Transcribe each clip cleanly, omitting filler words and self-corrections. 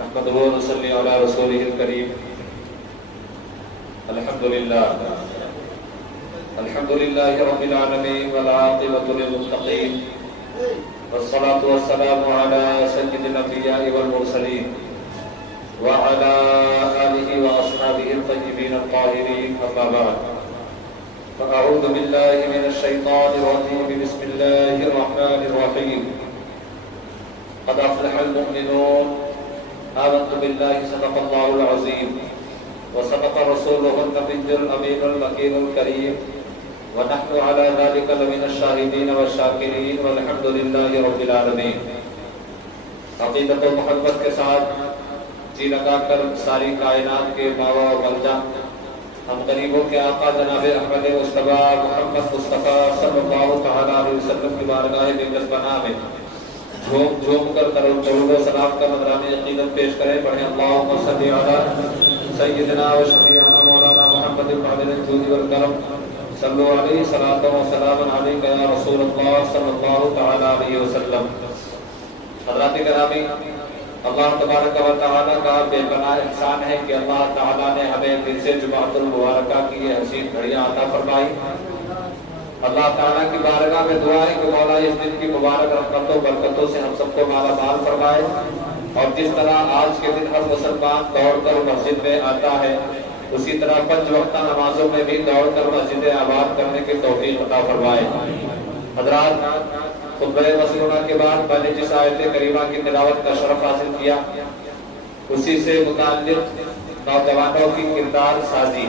نحمده ونصلي على رسوله الكريم. الحمد لله رب العالمين والعاقبة للمتقين والصلاة والسلام على سيد الأنبياء والمرسلين وعلى آله وأصحابه الطيبين الطاهرين. أما بعد فأعوذ بالله من الشيطان الرجيم. بسم الله الرحمن الرحيم. قد أفلح المؤمنون. آمنت بالله صدق الله العظيم وصدق رسوله النبي الأمين المكين الكريم ونحن على ذلك لمن الشاهدين والشاکرین والحمد للہ رب العالمین. عقیدت و محبت کے ساتھ جی لگا کر ساری کائنات کے باوا و بلجا ہم غریبوں کے آقا جناب احمد مصطفیٰ محمد مصطفیٰ صلی اللہ تعالیٰ علیہ وسلم کی بارگاہ بے پناہ میں جھوم کر درود و سلام کا نذرانہ عقیدت پیش کریں. پڑھیں اللہم صلی علی سیدنا و شفیعنا مولانا محمد الفاضل الجود والکرم صلو علیہ صلاۃ و سلام علیک یا رسول اللہ صلی اللہ تعالیٰ علیہ وسلم. حضرات گرامی، اللہ تبارک و تعالیٰ کا بے پناہ احسان ہے کہ اللہ تعالیٰ نے ہمیں پھر سے جمعۃ المبارکہ کی یہ حسین گھڑیاں عطا فرمائی. اللہ تعالیٰ کی بارگاہ میں دعا ہے کہ مولا اس دن کی مبارک رحمتوں برکتوں سے ہم سب کو مالا مال فرمائے، اور جس طرح آج کے دن ہر مسلمان دوڑ کر مسجد میں آتا ہے اسی طرح 5 وقتہ نمازوں میں بھی دوڑ کر مسجد آباد کرنے کی توفیق عطا فرمائے. حضرات، خطبہ مسنونہ کے بعد میں نے جس آیت کریمہ کی تلاوت کا شرف حاصل کیا اسی سے متعلق نوجوانوں کی کردار سازی،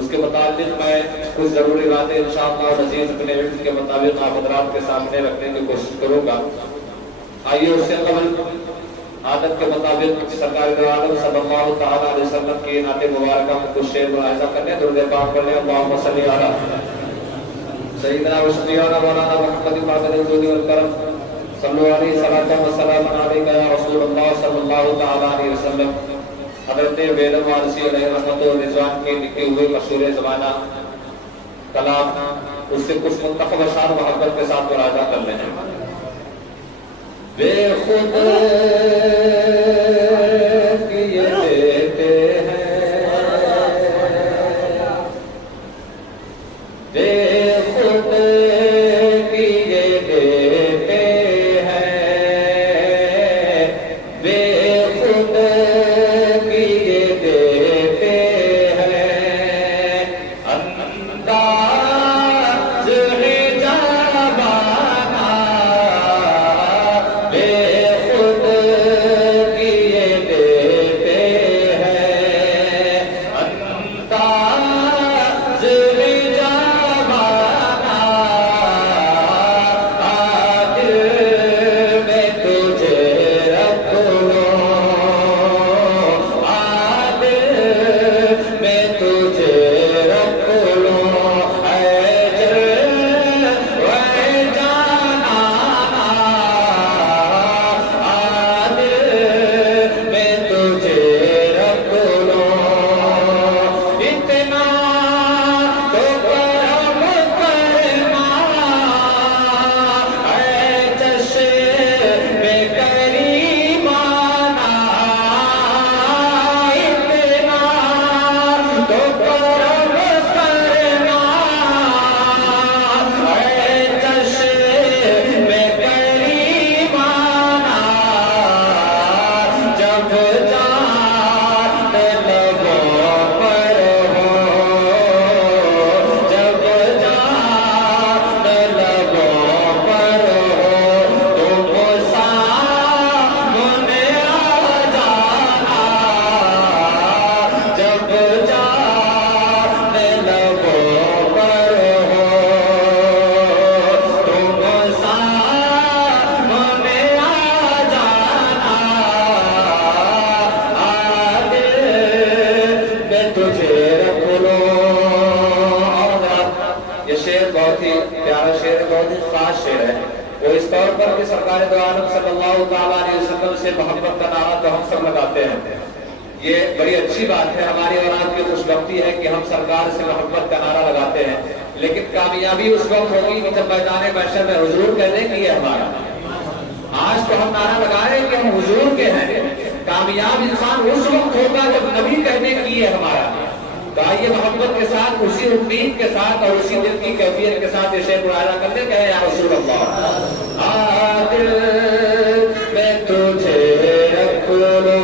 اس کے متعلق میں کچھ ضروری باتیں انشاءاللہ عزیز اپنے علم کے مطابق آپ حضرات کے سامنے رکھنے کی کوشش کروں گا. آئیے اس سے قبل عادت کے مطابق سرکار دو عالم صلی اللہ تعالیٰ علیہ وسلم کی نعت مبارکہ میں کچھ شعر ملاحظہ کرنے درود پاک پڑھنے. اللہم صلی علی سیدنا و شفیعنا مولانا محمد الفاضل الجود والکرم صلو علیہ صلاۃ و سلام علیک یا رسول اللہ صلی اللہ تعالیٰ علیہ وسلم. حضرت بیدم وارسی علیہ رحمت و رضوان کے لکھے ہوئے مشہور زمانہ کلام، اس سے کچھ منتخب اشعار محبت کے ساتھ مراجعہ کر لیں. بے خود کیے دیتے ہیں، بے خود کیے دیتے ہیں، بے خود کیے دیتے ہیں، انداز ہے جوانہ بے خود کیے دیتے ہیں، انداز ہے جوانہ آدل میں تجھے رکھ لو، آدل میں تجھے رکھ لو، اے جلوہ جانانا آدل میں تجھے رکھ لو. اتنا تو کرم کرنا اے چشم کریمانہ، اتنا تو کرم کرنا اے چشم کریمانہ، جب جان لبوں پر ہو، جب جان لبوں پر ہو، تم سامنے آ جانا، جب جان لبوں پر ہو، تم سامنے آ جانا، آدل میں تجھے رکھ لو. اور یہ شعر بہت ہی پیارا شعر ہے، بہت ہی خاص شعر ہے. وہ اس طور پر کہ سرکار دو عالم صلی اللہ تعالیٰ علیہ وسلم سے محبت کا نعرہ تو ہم سب لگاتے ہیں. یہ بڑی اچھی بات ہے، ہماری اور آپ کی خوش بختی ہے کہ ہم سرکار سے محبت کا نعرہ لگاتے ہیں، لیکن کامیابی اس وقت ہوگی کہ جب میدان محشر میں حضور کہہ دیں کہ یہ ہمارا. آج تو ہم نعرہ لگائیں کہ ہم حضور کے ہیں، کامیاب انسان اس وقت ہوگا جب نبی کہنے کی ہے ہمارا. تو آئیے محبت کے ساتھ اسی امید کے ساتھ اور اسی دل کی کیفیت کے ساتھ یہ شعر مراجعہ کرنے کہے یا رسول اللہ دل میں تجھے رکھ لوں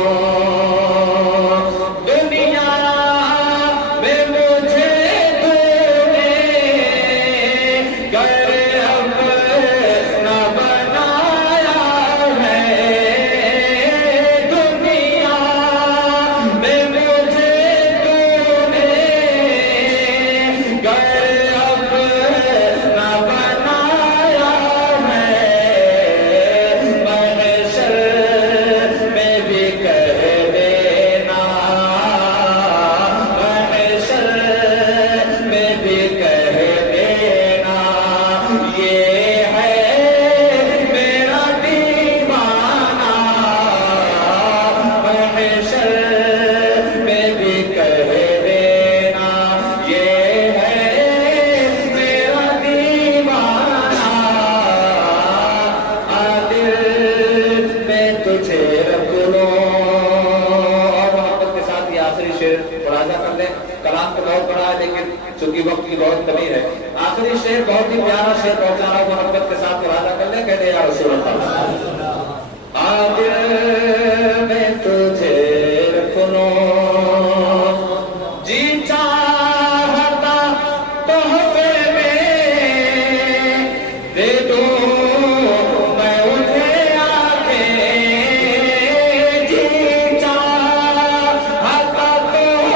وقت کی بہت کمی ہے. آخری شعر بہت ہی پیارا شعر پہنچا رہا ہوں محبت کے ساتھ مراجعہ کر لیں. کہتے ہیں یا رسول اللہ آدل میں تجھے رکھ لوں جی چاہتا تحفے میں دے دوں میں انہیں آنکھیں جی چاہتا تحفے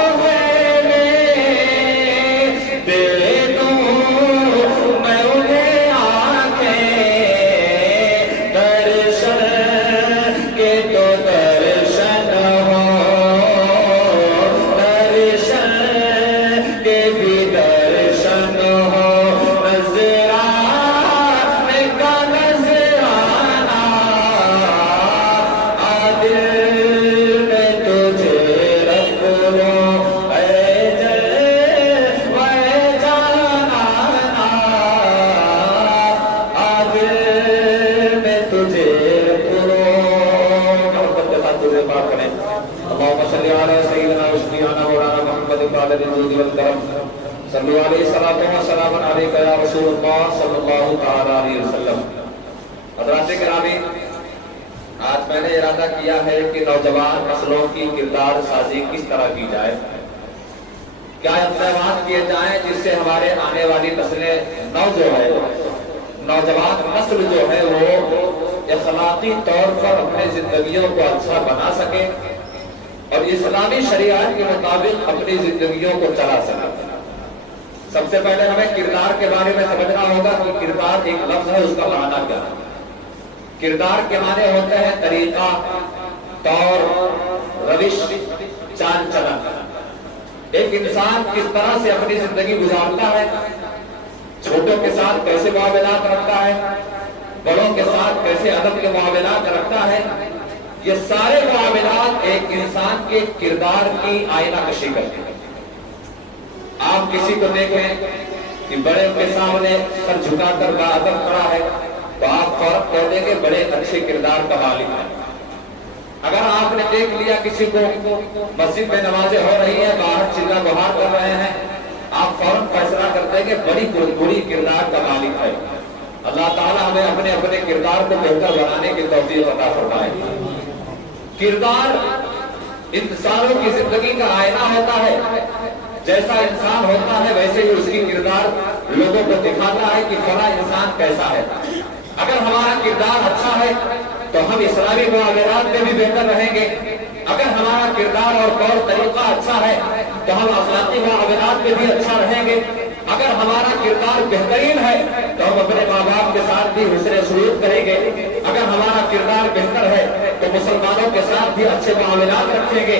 صلی اللہ علیہ وسلم علیکہ یا رسول اللہ صلی اللہ تعالی علیہ وسلم. حضرات گرامی، آج میں نے ارادہ کیا ہے کہ نوجوان نسلوں کی کردار سازی کس طرح کی جائے، کیا اقدامات کیے جائیں جس سے ہمارے آنے والی نسلیں نوجوان نسل جو ہے وہ اخلاقی طور پر اپنے زندگیوں کو اچھا بنا سکے اور اسلامی شریعت کے مطابق اپنی زندگیوں کو چلا سکے. سب سے پہلے ہمیں کردار کے بارے میں سمجھنا ہوگا کہ کردار ایک لفظ ہے، اس کا معنی کیا ہے. کردار کے معنی ہوتے ہیں طریقہ، طور، روش، چال چلن. ایک انسان کس طرح سے اپنی زندگی گزارتا ہے، چھوٹوں کے ساتھ کیسے معاملات رکھتا ہے، بڑوں کے ساتھ کیسے ادب کے معاملات رکھتا ہے، یہ سارے معاملات ایک انسان کے کردار کی آئینہ کشی کرتے ہیں. آپ کسی کو دیکھیں کہ بڑے کے سامنے سر جھکا کر باادب کھڑا ہے تو آپ فوراً کہہ دیں گے بڑے اچھے کردار کا مالک ہے. اگر آپ نے دیکھ لیا کسی کو مسجد میں نمازیں ہو رہی ہیں، باہر چیزیں بہار کر رہے ہیں، آپ فوراً فیصلہ کرتے ہیں کہ بڑی بری کردار کا مالک ہے. اللہ تعالیٰ ہمیں اپنے اپنے کردار کو بہتر بنانے کی توفیق عطا فرمائے. کردار انسانوں کی زندگی کا آئینہ ہوتا ہے. جیسا انسان ہوتا ہے ویسے ہی اس کی کردار لوگوں کو دکھاتا ہے کہ فلاں انسان کیسا ہے. اگر ہمارا کردار اچھا ہے تو ہم اسلامی معاملات میں بھی بہتر رہیں گے. اگر ہمارا کردار اور طور طریقہ اچھا ہے تو ہم اخلاقی معاملات میں بھی اچھا رہیں گے. اگر ہمارا کردار بہترین ہے تو ہم اپنے ماں باپ کے ساتھ بھی حسن سلوک کریں گے. اگر ہمارا کردار بہتر ہے تو مسلمانوں کے ساتھ بھی اچھے معاملات رکھیں گے.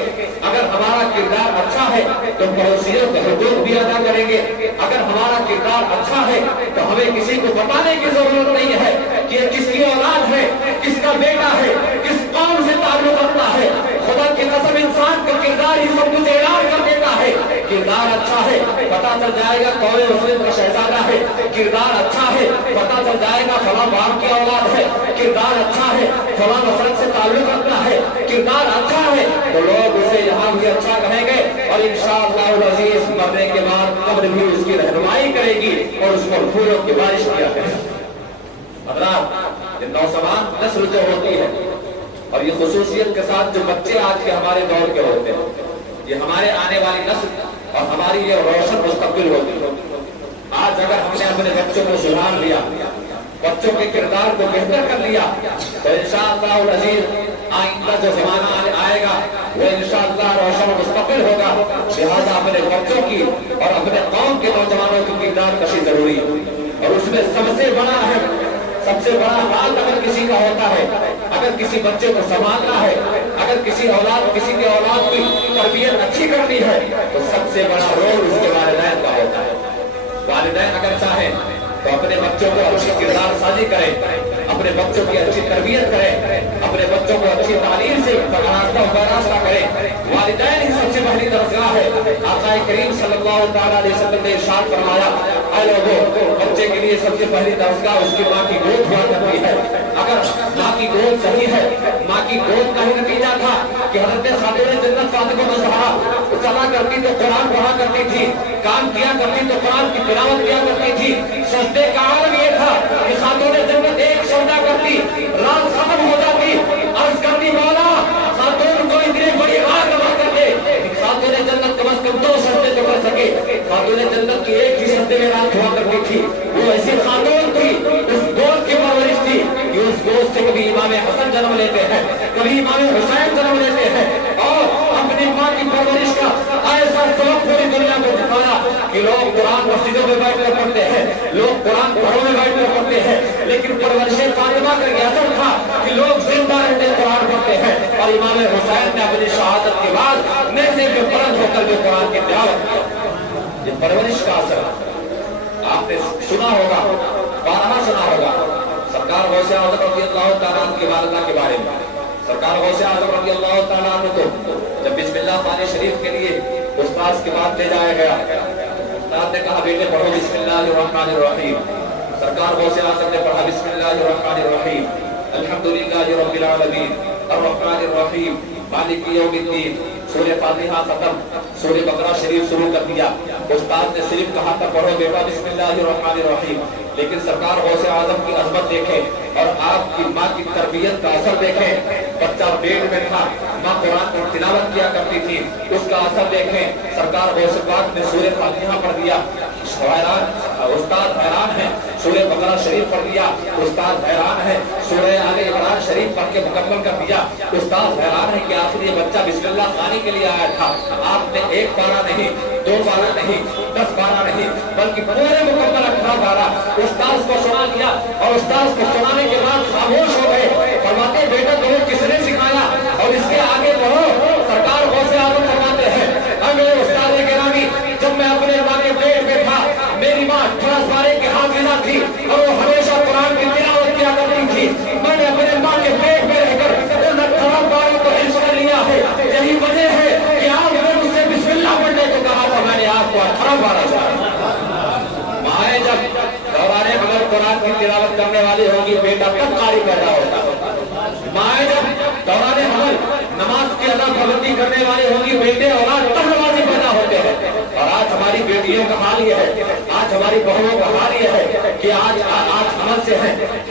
اگر ہمارا کردار اچھا ہے تو پڑوسیوں کے حقوق بھی ادا کریں گے. اگر ہمارا کردار اچھا ہے تو ہمیں کسی کو بتانے کی ضرورت نہیں ہے کہ یہ کس کی اولاد ہے، کس کا بیٹا ہے، کس قوم سے تعلق رکھتا ہے. خدا کی قسم انسان کا کردار ہی سب کچھ اعلان کر دیتا ہے. کردار اچھا ہے پتا چل جائے گا قوم مسلم کا شہزادہ ہے. کردار اچھا ہے پتا چل جائے گا فلاں باپ کی اولاد ہے. کردار اچھا ہے فلاں مسلک سے تعلق رکھتا ہے. کردار اچھا ہے تو لوگ اسے یہاں بھی اچھا کہیں گے اور انشاءاللہ العزیز مرنے کے بعد قبر بھی اس کی رہنمائی کرے گی اور اس پر پھولوں کی بارش کیا کرے گی۔ حضرات، یہ نوجوان نسل جو ہوتی ہے اور یہ خصوصیت کے ساتھ جو بچے آج کے ہمارے دور کے ہوتے ہیں، یہ ہمارے آنے والی نسل اور ہماری یہ روشن مستقبل ہوتی ہے۔ آج اگر ہم نے اپنے بچوں کو سدھار لیا، بچوں کے کردار کو بہتر کر لیا، تو انشاءاللہ العزیز آئندہ جو زمانہ آئے گا وہ انشاءاللہ روشن مستقبل ہوگا۔ لہذا اپنے بچوں کی اور اپنے قوم کے نوجوانوں کی کردار کشی ضروری ہے، اور اس میں سب سے بڑا حال اگر کسی کا ہوتا ہے، اگر کسی بچے کو سنبھالنا ہے، اگر کسی کی اولاد کی تربیت اچھی کرنی ہے، تو سب سے بڑا رول اس کے والدین کا ہوتا ہے۔ والدین اگر چاہیں تو اپنے بچوں کو اچھی کردار سازی کریں، اپنے بچوں کی اچھی تربیت کریں، اپنے بچوں کو اچھی تعلیم سے راستہ کریں۔ والدین ہی سب سے پہلی درسگاہ ہے۔ آقا کریم صلی اللہ تعالیٰ علیہ وسلم نے ارشاد فرمایا، اے لوگوں، بچے کے لیے سب سے پہلی درسگاہ اس کی ماں کی گود ہوا کرتی ہے۔ اگر ماں کی گود صحیح ہے، ماں کی گود کا ہی نتیجہ تھا کہ حضرت خاتون جنت فاطمہ الزہرا چلا کرتی تو قرآن پڑھا کرتی تھی، کام کیا کرتی تو قرآن کی تلاوت کیا کرتی تھی۔ سجدے کا عالم یہ تھا کہ خاتون جنت ایک سجدہ کرتی، رات ختم ہو جاتی، عرض کرتی مولا خاتون کو اتنی بڑی آگ لگا کر دے، خاتون جنت کم از کم 2 سجدے تو کر سکے۔ خاتون جنت کی ایک ہی سجدے میں رات ہوا کرتی تھی۔ وہ ایسی خاتون تھی، اس گود کی پرورش تھی کہ اس گود سے کبھی امام حسن جنم لیتے ہیں، کبھی امام حسین جنم لیتے ہیں، اور اپنی ماں کی پرورش کا ایسا سبق پوری دنیا کو دکھایا کہ لوگ قرآن مسجدوں میں بیٹھ کر پڑھتے ہیں، لوگ قرآن گھروں میں بیٹھ کر پڑھتے ہیں، لیکن پرورش فاطمہ کا یہ اثر تھا کہ لوگ زندہ رہتے قرآن پڑھتے ہیں۔ اور امام حسین نے اپنی شہادت کے بعد نیزے پہ بلند ہو کر بھی قرآن کی تلاوت کی۔ یہ پرورش کا اثر آپ نے سنا ہوگا، بارہا سنا ہوگا سرکار غوث اعظم رضی اللہ تعالیٰ عنہ کی والدہ کے بارے میں۔ سرکار غوث اعظم رضی اللہ تعالیٰ عنہ کو جب بسم اللہ خوانی شریف کے لیے استاذ کے بعد لے جایا گیا، استاد نے کہا بیٹے پڑھو بسم اللہ الرحمن الرحیم۔ سرکار غوث اعظم نے پڑھا بسم اللہ الرحمن الرحیم، الحمدللہ رب العالمین الرحمن الرحیم مالک یوم الدین۔ سورہ فاتحہ ختم، سورہ بقرہ شریف شروع کر دیا۔ استاد نے صرف کہا تھا پڑھو بیٹا بسم اللہ الرحمن الرحیم، لیکن سرکار غوث اعظم کی عظمت دیکھیں اور آپ کی ماں کی تربیت کا اثر دیکھیں۔ بچہ پیٹ میں تھا، ماں قرآن کی تلاوت کیا کرتی تھی، اس کا اثر دیکھیں۔ سرکار غوث پاک نے سورہ فاتحہ پڑھ دیا، استاد حیران ہے۔ سورہ بقرہ شریف پڑھ دیا، استاد حیران ہے۔ سورہ آل عمران شریف پڑھ کے مکمل کر دیا، استاد حیران ہے کہ آخر یہ بچہ بسم اللہ خوانی کے لیے آیا تھا۔ آپ نے 1 پارہ نہیں، 2 پارہ نہیں، 10 پارہ نہیں، بلکہ پورے مکمل 18 پارہ استاد کو سنا دیا، اور استاد کو سنانے کے بعد خاموش ہو گئے۔ فرماتے بیٹا تمہیں کس نے سکھایا اور اس کے آگے پڑھو۔ سرکار غوث اعظم فرماتے ہیں اگلے استاد گرامی، جب میں اپنے ماں کے پیٹ میں تھا، میری ماں 18 پارے کی حافظہ تھی اور وہ ہمیشہ قرآن کی تلاوت کیا کرتی تھی۔ میں نے اپنے ماں کے پیٹ میں رہ کر ان 18 پاروں کو حفظ کر لیا ہے۔ یہی وجہ ہے کہ آپ نے مجھ سے بسم اللہ پڑھنے کو کہا تھا، میں نے آپ کو 18 پارہ سنایا۔ مائیں جب دوران حمل قرآن کی تلاوت کرنے والی ہوگی، بیٹا تب قاری پیدا ہوتا ہے۔ مائیں جب دوران حمل نماز کی ادا پابندی کرنے والی ہوگی، بیٹے اولاد تب نمازی پیدا ہوتے ہیں۔ اور آج ہماری بیٹیوں کا حال یہ ہے، آج ہماری بہنوں کا حال یہ ہے کہ آج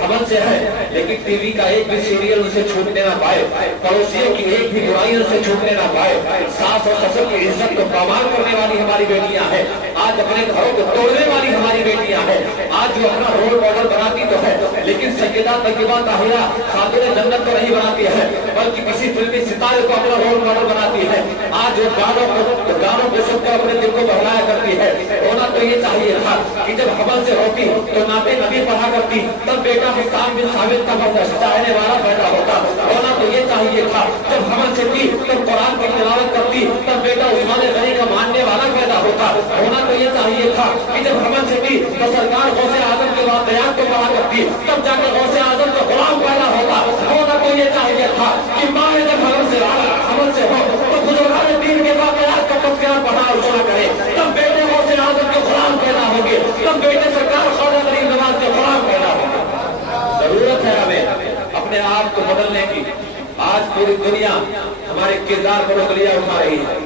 حمل سے ہے، لیکن ٹی وی کا ایک بھی سیریل ان سے چھوٹنے نہ پائے، پڑوسیوں کی ایک بھی برائی ان سے چھوٹنے نہ پائے۔ ساس اور سسر کی عزت کو پامال کرنے والی ہماری بیٹیاں ہیں، آج اپنے گھروں کو توڑنے والی ہماری بیٹیاں ہیں۔ آج جو اپنا رول ماڈل بناتی تو ہے، لیکن سیدہ طیبہ طاہرہ خاتون جنت کو نہیں بناتی ہے، بلکہ کسی فلمی ستارے کو اپنا رول ماڈل بناتی ہے۔ آج وہ گانوں کو سن کر اپنے دل کو بہلایا کرتی ہے۔ ہونا تو یہ چاہیے تھا کہ جب حمل سے ہوتی تو نعت نبی پڑھا کرتی، تب بیٹا حسام بن ثابت کا چاہنے والا پیدا ہوتا۔ ہونا تو یہ چاہیے تھا جب حمل سے تھی تو قرآن کی تلاوت کرتی، تب بیٹا عثمان غنی کا ماننے والا پیدا ہوتا۔ ہونا تو یہ چاہیے تھا کہ جب حمل سے تھی تو سرکار غوث اعظم کے واقعات کو پڑھا کرتی، تب جا کے غوث اعظم کا غلام پیدا ہوتا۔ ہونا تو یہ چاہیے تھا کہ ماں جب حمل سے ہو تو بزرگان دین کے واقعات کا تذکرہ پڑھا اور سنا کرے، تب بیٹے غوث اعظم کے غلام پیدا ہوں گے، تب بیٹے سرکار خواجہ غریب نواز کے غلام پیدا ہوں گے۔ ضرورت ہے ہمیں اپنے آپ کو بدلنے کی۔ آج پوری دنیا ہمارے کردار پر انگلیاں اٹھا رہی ہے.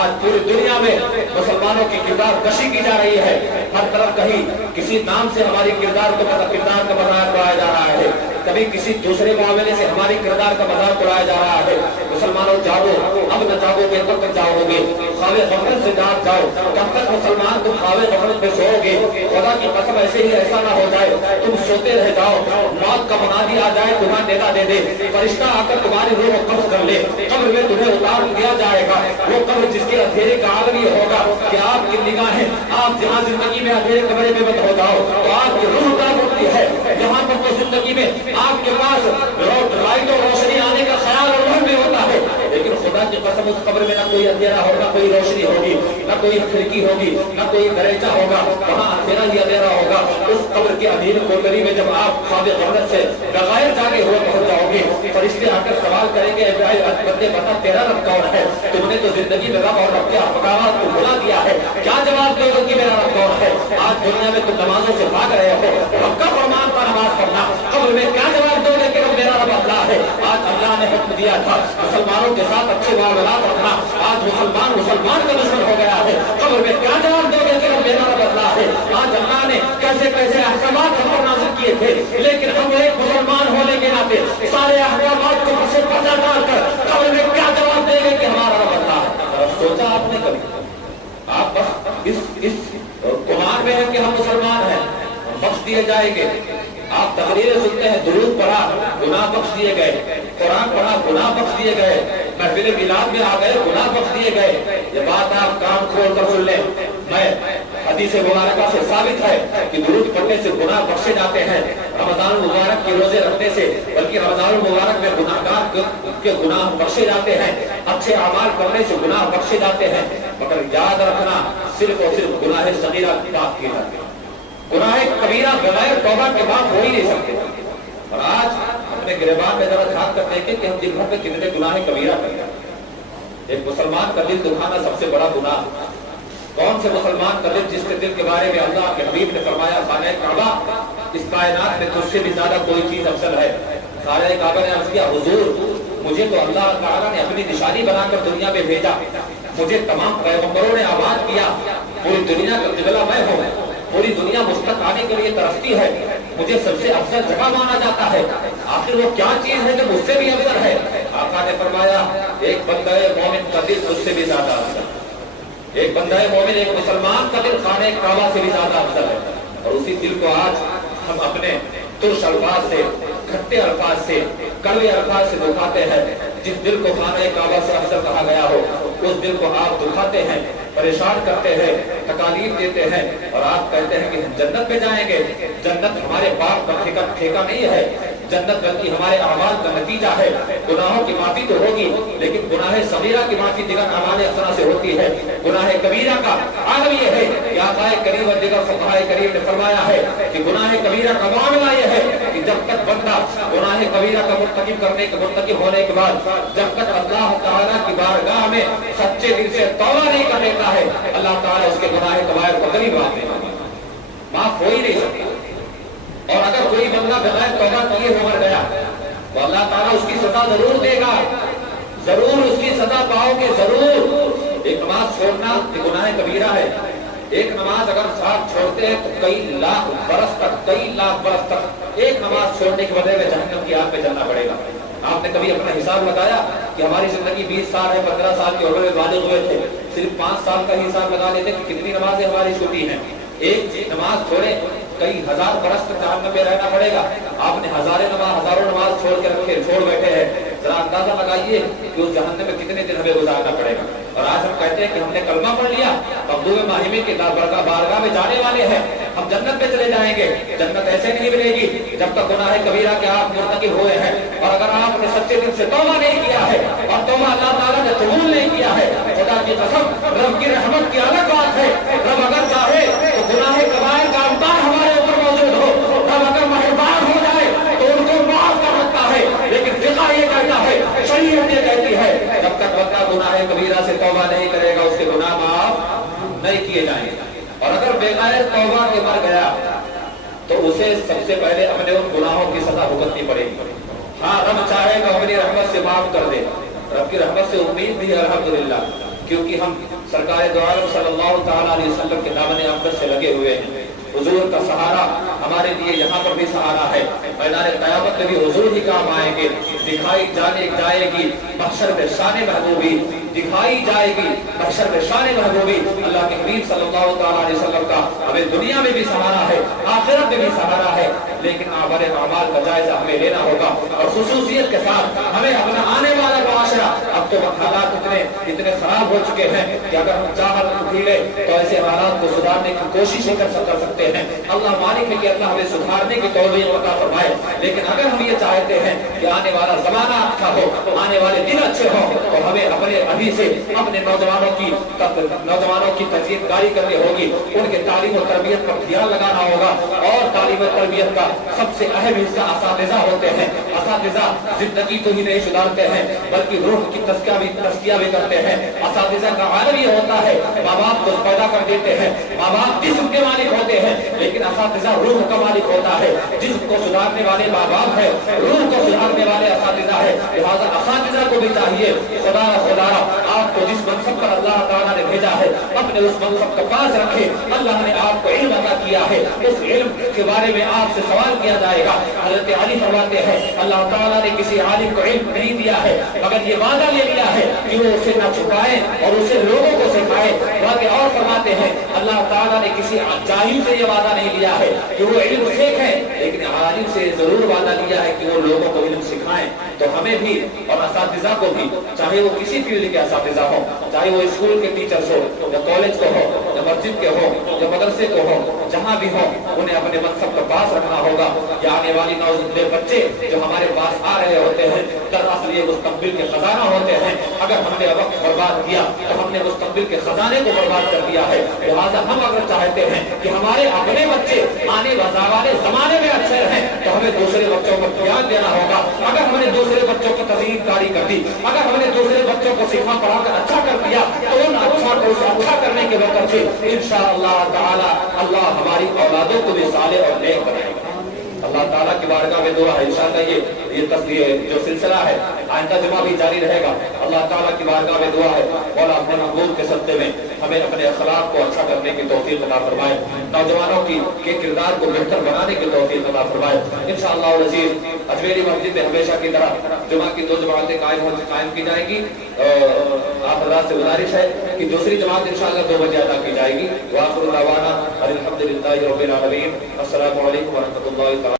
آج پوری دنیا میں مسلمانوں کی کردار کشی کی جا رہی ہے. ہر طرف کہیں کسی نام سے ہماری کردار کا مذاق اڑایا جا رہا ہے, کبھی کسی دوسرے معاملے سے ہماری کردار کا مذاق اڑایا جا رہا ہے. مسلمانوں جاگو, اب نہ جاگو گے تب تک جاؤ گے. خواہ غفلت سے جاگ جاؤ, کب تک مسلمان تم خواہ غفلت میں سو گے. خدا کی قسم ایسے ہی ایسا نہ ہو جائے تم سوتے رہ جاؤ, موت کا منادی آ جائے تمہیں نیتا دے دے, فرشتہ آ کر تمہاری روح کو قبض کر لے, قبر میں تمہیں اتار دیا جائے گا. وہ قبر جس کے اندھیرے کا عالم یہ ہوگا کہ آپ کی نگاہیں, آپ جہاں زندگی میں اندھیرے کمرے میں بند ہو جاؤ تو آپ کی روح طرف اٹھتی ہے. یہاں پر تو زندگی میں آپ کے پاس لائٹ اور روشنی آنے کا خیال اور وہم بھی ہوتا ہے, لیکن خدا کی قسم اس قبر میں نہ کوئی اندھیرا ہوگا, کوئی روشنی ہوگی, نہ کوئی کھڑکی ہوگی, نہ کوئی دریچہ ہوگا, وہاں اندھیرا ہی اندھیرا ہوگا. اس قبر کے اندھیر کوٹری میں جب آپ خواب غفلت سے بغیر جاگے ہوئے پہنچ جاؤ گے, فرشتے آ کر سوال کریں گے بندے بتا تیرا رب کون ہے, تم نے تو زندگی میں رب اور رب کے احکامات کو بھلا دیا ہے, کیا جواب دے گا کہ میرا رب کون ہے. آج دنیا میں تم نمازوں سے بھاگ رہے ہو, رب کا فرمان پر نماز پڑھنا, قبر میں کیا جواب دو گے کہ میرا رب اللہ ہے. آج اللہ نے حکم دیا تھا مسلمانوں کے ساتھ اچھے معاملات رکھنا, آج مسلمان کا دشمن ہو گیا ہے, قبر میں کیا جواب دو گے کہ میرا رب اللہ ہے. آج اللہ نے کیسے کیسے احکامات ہم پر نازل کیے تھے, لیکن ہم ایک مسلمان ہونے کے ناطے سارے احکامات کو پسے پردہ ڈال کر قبر میں کیا جواب دیں گے کہ ہمارا رب اللہ ہے. سوچا آپ نے کبھی؟ آپ بس اس گمان میں ہے کہ ہم مسلمان ہیں, بخش دیے جائیں گے. آپ تقریریں سنتے ہیں, درود پڑھا گناہ بخش دیے گئے, قرآن پڑھا گناہ بخش دیے گئے, محفل میلاد میں آ گئے گناہ بخش دیے گئے. یہ بات آپ کان کھول کر سن لیں, میں حدیث مبارکہ سے ثابت ہے کہ درود پڑھنے سے گناہ بخشے جاتے ہیں. رمضان المبارک کے روزے رکھنے سے, بلکہ رمضان المبارک میں گناہگار کے گناہ بخشے جاتے ہیں, اچھے اعمال کرنے سے گناہ بخشے جاتے ہیں. مگر یاد رکھنا صرف اور صرف گناہ صغیرہ کی بات کی جاتی ہے, گناہ کبیرہ بغیر توبہ کے بعد ہو ہی نہیں سکتے. اور آج اپنے گریبان میں ذرا دھیان کر دیکھیں کہ ہم دن بھر میں کتنے گناہ کبیرہ کرتے ہیں. ایک مسلمان کا دل دکھانا سب سے بڑا گناہ. کون سے مسلمان کا دل جس کے دل کے بارے میں اللہ کے حبیب نے فرمایا خانہ کعبہ اس کائنات میں تجھ سے بھی زیادہ کوئی چیز افضل ہے. خانہ کعبہ نے عرض کیا حضور مجھے تو اللہ تعالیٰ نے اپنی نشانی بنا کر دنیا میں بھیجا, مجھے تمام پیغمبروں نے آباد کیا, پوری دنیا کا قبلہ میں ہوں, پوری دنیا مجھ تک آنے کے لیے ترستی ہے, مجھے سب سے افضل جگہ مانا جاتا ہے, آخر وہ کیا چیز ہے جو مجھ سے بھی افضل ہے. آقا نے فرمایا ایک بندہ مومن کا دل مجھ سے بھی زیادہ افضل, ایک بندہ مومن ایک مسلمان کا دل خانہ کعبہ سے بھی زیادہ افضل ہے. اور اسی دل کو آج ہم اپنے ترش الفاظ سے, کھٹے الفاظ سے, کڑوے الفاظ سے دکھاتے ہیں. جس دل کو خانہ کعبہ سے افضل کہا گیا ہو اس دل کو آپ دکھاتے ہیں, پریشان کرتے ہیں, تکالیف دیتے ہیں, اور آپ کہتے ہیں کہ ہم جنت میں جائیں گے. جنت ہمارے باپ کا ٹھیکا نہیں ہے, جنت بلکہ ہمارے اعمال کا نتیجہ ہے. گناہوں کی معافی تو ہوگی لیکن گناہ صغیرہ کی معافی دیگر اعمال حسنہ سے ہوتی ہے. گناہ کبیرہ کا عالم یہ ہے کہ آقا کریم و دیگر فقہاء کریم نے فرمایا ہے کہ گناہ کبیرہ کا معاملہ یہ ہے کہ جب تک بندہ گناہ کبیرہ کا مرتکب ہونے کے بعد جب تک اللہ تعالیٰ کی بارگاہ میں سچے دل سے توبہ نہیں کر لیتا ہے, اللہ تعالیٰ اس کے گناہ کبائر کو کبھی معاف ہو ہی نہیں سکتا. اور اگر کوئی بندہ بغیر توبہ کیے ہو مر گیا تو اللہ تعالیٰ اس کی سزا ضرور دے گا, ضرور اس کی سزا پاؤ گے ضرور. ایک نماز چھوڑنا یہ گناہ کبیرہ ہے. ایک نماز اگر ساتھ چھوڑتے ہیں تو کئی لاکھ برس تک ایک نماز چھوڑنے کی وجہ میں جہنم کی آگ میں جلنا پڑے گا. آپ نے کبھی اپنا حساب لگایا کہ ہماری زندگی 20 سال ہے, 15 سال کی عمر میں بالغ ہوئے تھے, صرف 5 سال کا حساب لگا لیتے کہ کتنی نمازیں ہماری چھوٹی ہیں. ایک نماز چھوڑے کئی ہزار برس تک جہنم میں رہنا پڑے گا. آپ نے ہزاروں نماز چھوڑ بیٹھے ہیں. ذرا اندازہ لگائیے کہ اس جہنم میں کتنے دن ہمیں گزارنا پڑے گا. اور آج ہم کہتے ہیں کہ ہم نے کلمہ پڑھ لیا, مقدوم ماہمی کی بارگاہ میں جانے والے ہیں, ہم جنت میں چلے جائیں گے. جنت ایسے نہیں ملے گی جب تک گناہ کبیرہ کے آپ مرتکب ہوئے ہیں, اور اگر آپ نے سچے دل سے توبہ نہیں کیا ہے اور توبہ اللہ تعالیٰ نے قبول نہیں کیا ہے. خدا کی قسم رب کی رحمت کی الگ بات ہے. رب اگر چاہے تو گناہ کبائر کا امتحان ہمارے اوپر موجود ہو, رب اگر مہربان ہو جائے تو ان کو معاف کر سکتا ہے. لیکن فقہ یہ کہتا ہے, شریعت یہ کہتی ہے جب تک بندہ گناہ کبیرہ سے توبہ نہیں کرے گا اس کے گناہ معاف نہیں کیے جائیں گے. اور اگر بغیر توبہ کے مر گیا تو اسے سب سے پہلے اپنے ان گناہوں کی سزا بھگتنی پڑے گی. ہاں رب چاہے تو اپنی رحمت سے معاف کر دے، رب کی رحمت سے امید بھی ہے الحمدللہ، کیونکہ ہم سرکار دو عالم صلی اللہ تعالیٰ علیہ وسلم کے دامن اقدس سے لگے ہوئے ہیں۔ حضور کا سہارا ہمارے لیے یہاں پر بھی سہارا ہے، میدان قیامت میں بھی حضور ہی کام آئیں گے۔ دکھائی جائے گی محشر میں شان محبوبی، دکھائی جائے گی محشر میں شان محبوبی۔ اللہ کے حبیب صلی اللہ تعالیٰ علیہ وسلم کا ہمیں دنیا میں بھی سہارا ہے، آخرت میں بھی سہارا ہے، لیکن ہمارے اعمال کا جائزہ ہمیں لینا ہوگا، اور خصوصیت کے ساتھ ہمیں اپنا آنے والا معاشرہ، اب تو حالات اتنے خراب ہو چکے ہیں کہ اگر ہم چاہت بھی لیں تو ایسے حالات کو سدھارنے کی کوشش ہی کر سکتے ہیں۔ اللہ مالک ہے کہ اللہ ہمیں سدھارنے کی توفیق عطا فرمائے، لیکن اگر ہم یہ چاہتے ہیں کہ آنے والا زمانہ اچھا ہو، آنے والے دن اچھے ہوں، تو ہمیں اپنے ابھی سے اپنے نوجوانوں کی تربیت کاری کرنی ہوگی، ان کے تعلیم و تربیت پر دھیان لگانا ہوگا، اور تعلیم و تربیت کا سب سے اہم حصہ اساتذہ ہوتے ہیں۔ اساتذہ زندگی کو ہی نہیں سدھارتے ہیں بلکہ روح کی تزکیہ بھی کرتے ہیں۔ اساتذہ کا عالم یہ ہوتا ہے، ماں باپ کو پیدا کر دیتے ہیں، ماں باپ جسم کے مالک ہوتے ہیں، لیکن اساتذہ روح کا مالک ہوتا ہے۔ جسم کو سدھارنے والے ماں باپ ہے، روح کو سدھارنے والے اساتذہ ہے۔ لہٰذا اساتذہ کو بھی چاہیے خدا آپ کو جس منصب پر اللہ تعالیٰ نے بھیجا ہے اپنے اس منصب کا پاس رکھے۔ اللہ نے آپ کو علم عطا کیا ہے، اس علم کے بارے میں آپ سے سوال کیا جائے گا۔ حضرت علی فرماتے ہیں اللہ تعالیٰ نے کسی عالم کو علم نہیں دیا ہے مگر یہ وعدہ لے لیا ہے کہ وہ اسے نہ چھپائے اور اسے لوگوں کو سکھائے۔ اور فرماتے ہیں اللہ تعالیٰ نے کسی جاہل سے یہ وعدہ نہیں لیا ہے کہ وہ علم سیکھیں، لیکن عالم سے ضرور وعدہ لیا ہے کہ وہ لوگوں کو علم سکھائیں۔ تو ہمیں بھی اور اساتذہ کو بھی، چاہے وہ کسی فیلڈ کے اساتذہ ہوں، چاہے وہ اسکول کے ٹیچرز ہو یا کالج کو ہو یا مسجد کے ہو یا مدرسے کو ہو، جہاں بھی ہو انہیں اپنے منصب کا پاس رکھنا ہوگا۔ یا آنے والی نئے بچے جو ہمارے پاس آ رہے ہوتے ہیں دراصل یہ مستقبل کے خزانہ ہوتے ہیں، اگر ہم نے وقت برباد کیا تو ہم نے مستقبل کے خزانے کو برباد کر دیا ہے۔ لہٰذا ہم اگر چاہتے ہیں کہ ہمارے اپنے بچے آنے والے زمانے میں اچھے رہیں تو ہمیں دوسرے بچوں کو دھیان دینا ہوگا۔ اگر ہم نے دوسرے بچوں کی تزئین کاری کر دی، اگر ہم نے دوسرے بچوں کو سکھا پڑھا کر اچھا کر دیا تو ان اچھا کو اچھا کرنے کے وقت سے انشاءاللہ تعالی اللہ ہماری اولادوں کو بھی صالح اور نیک بنائے گا۔ اللہ تعالیٰ کی بارگاہ میں دعا ہے انشاءاللہ یہ جو سلسلہ ہے آئندہ جمعہ بھی جاری رہے گا۔ اللہ تعالیٰ کی بارگاہ میں دعا ہے مولا اپنے محبوب کے صدقے میں ہمیں اپنے اخلاق کو اچھا کرنے کی توفیق عطا فرمائے، نوجوانوں کے کردار کو بہتر بنانے کی توفیق عطا فرمائے انشاءاللہ العزیز۔ اجمیری مسجد میں ہمیشہ کی طرح جمعہ کی 2 جماعتیں قائم کی جائیں گی۔ آپ حضرات سے گزارش ہے کہ دوسری جماعت انشاءاللہ 2 بجے ادا کی جائے گی۔ وآخر دعوانا الحمدللہ رب العالمین۔ السلام علیکم ورحمۃ اللہ تعالیٰ۔